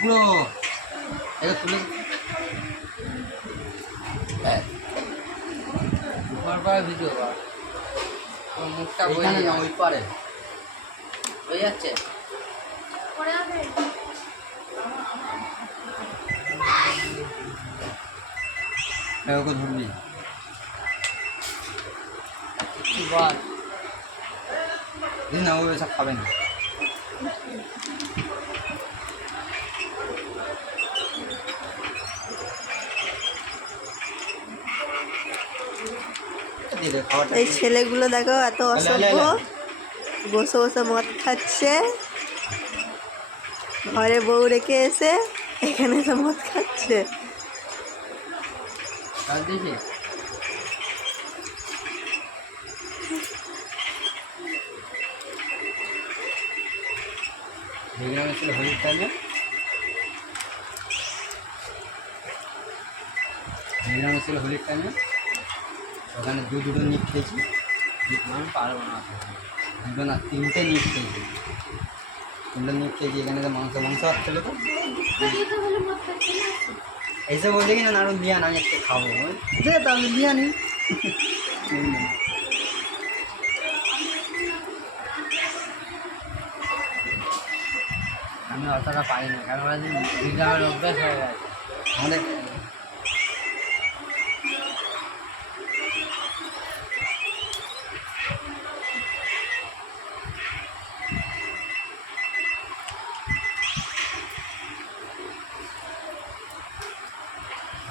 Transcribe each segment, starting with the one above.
বুড়ো এটা তুলে ভিডিও মুখটা এখানে না ওই পারে হয়ে যাচ্ছে। ওকে ধরবি কি বল না ও এসব খাবে না। এই ছেলেগুলো দেখো এত অসভ্য, বসে বসে মদ খাচ্ছে, ঘরে বউ রেখে এসে এখানে এসে মদ খাচ্ছে। হোলির টাইমে হোলির টাইমে ওখানে দুটো নিপ খেয়েছি। আমি পারবো না, দুটো না তিনটে নিপ খেয়েছি, এখানে তো মাংস আসছিল তো এইসব বলছে কি না আরো লিয়ান আমি একটু খাবো যে তাহলে লিয়ানি। আমি অতটা পারি না, কারণ বিঘার অভ্যাস হয়ে গেছে আমাদের।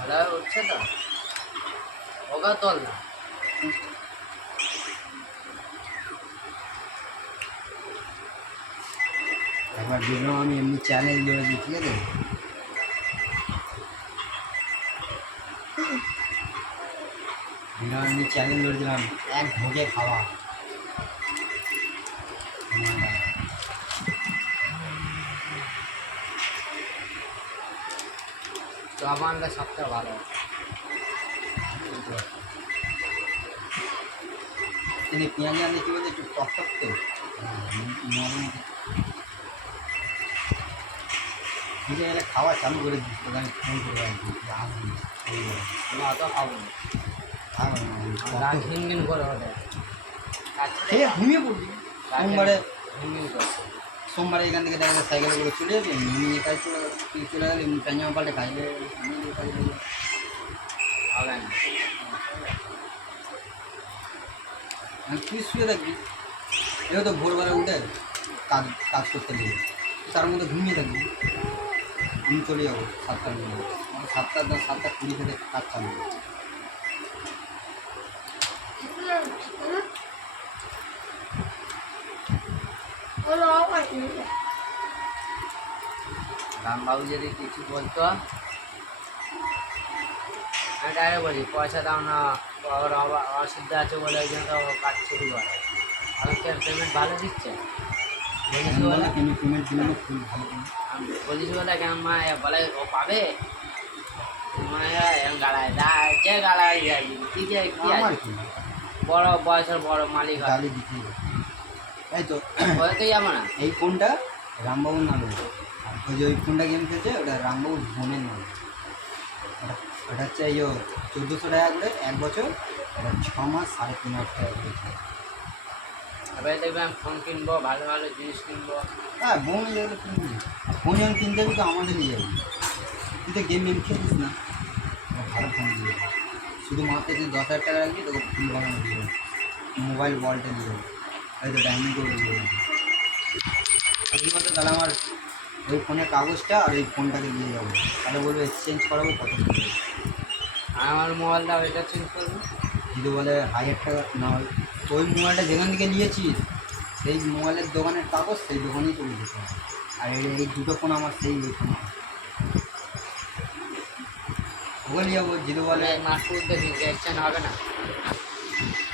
ভালো উঠছে তো ওগা তল না। একবার দেখলাম আমি এমনি চ্যালেঞ্জ জুড়ে দিই, ঠিক আছে এমনি চ্যালেঞ্জ জুড়ে দিলাম এক ভোগে খাওয়া। তো আমাদের সবচেয়ে ভালো তিনি পেঁয়াজ আনলে কী বলছে একটু টক টক তো নরম বুঝে গেলে খাওয়া চালু করে দিচ্ছি, তোকে আমি ফোন করে আসবি আসবি আমরা অত খাবো না, খাবো গা ঘিন করে ওঠে। খেয়ে ঘুমিয়ে পড়বি। সোমবারে এখান থেকে দেখা যায় সাইকেলে করে চলে যাবি, নিয়ে কাজ চলে গেলে প্যাঞ্জামা পাল্টে কাজে হবে না। তুই শুয়ে থাকবি, এবার তো ভোরবেলা উঠে কাজ কাজ করতে দেবে, তার মধ্যে ঘুমিয়ে থাকবি। আমি চলে যাবো 7টার মধ্যে, 7:20 থেকে কাজ চালু। রামবাবু যদি কিছু বলতো আমি ডাইরেক্ট বলি পয়সা দাও না, ওর অসুবিধা আছে বলে ওই জন্য তো কাজ ছুটি করে। আমি পেমেন্ট ভালো দিচ্ছে বলিস বলে, পেমেন্ট দিলে খুব ভালো। আমি বলিস বলে কেন মা বলে ও পাবে এরকম গাড়ায় যে গাড়ায় যায় কি যে কি আছে বড় বয়সের বড় মালিক গালি দিতে এই তো বলতে যাবো না। এই ফোনটা রামবাবুর নামে, ওই যে ওই ফোনটা গেম খেলছে ওটা রামবাবুর বোনের নামে। ওটা হচ্ছে এই 1400 টাকা করে এক বছর, ওটা 6 মাস 3.5 টাকা করে। এবারে দেখবে আমি ফোন কিনবো, ভালো ভালো জিনিস কিনবো। হ্যাঁ বোন যাবে কিনবি, ফোন যখন কিনতে যাবি তো আমাদের নিয়ে যাবি। তুই তো গেম খেলিস না, ভালো ফোন দিয়ে যাবি। শুধু মাত্র তুই 10,000 টাকা রাখবি, তোকে ফুল বানানো দিয়ে যাবে, মোবাইল বলটা দিয়ে যাবে, হয়তো ডায়মন্ড করে দিয়ে যাবে। মতো তাহলে আমার ওই ফোনের কাগজটা আর ওই ফোনটাকে দিয়ে যাবো, তাহলে বলবো এক্সচেঞ্জ করাবো কত আমার মোবাইলটা ওইটা চেঞ্জ করবো। যদি বলে 1000 টাকা না, ওই মোবাইলটা যেখান থেকে নিয়েছিস সেই মোবাইলের দোকানের কাগজ সেই দোকানেই চলে যেতে হবে। আর এই দুটো ফোন আমার সেই ওই ফোন ওগুলো নিয়ে যাবো। যদি বলে মাস দেখি এক্সচেঞ্জ হবে না।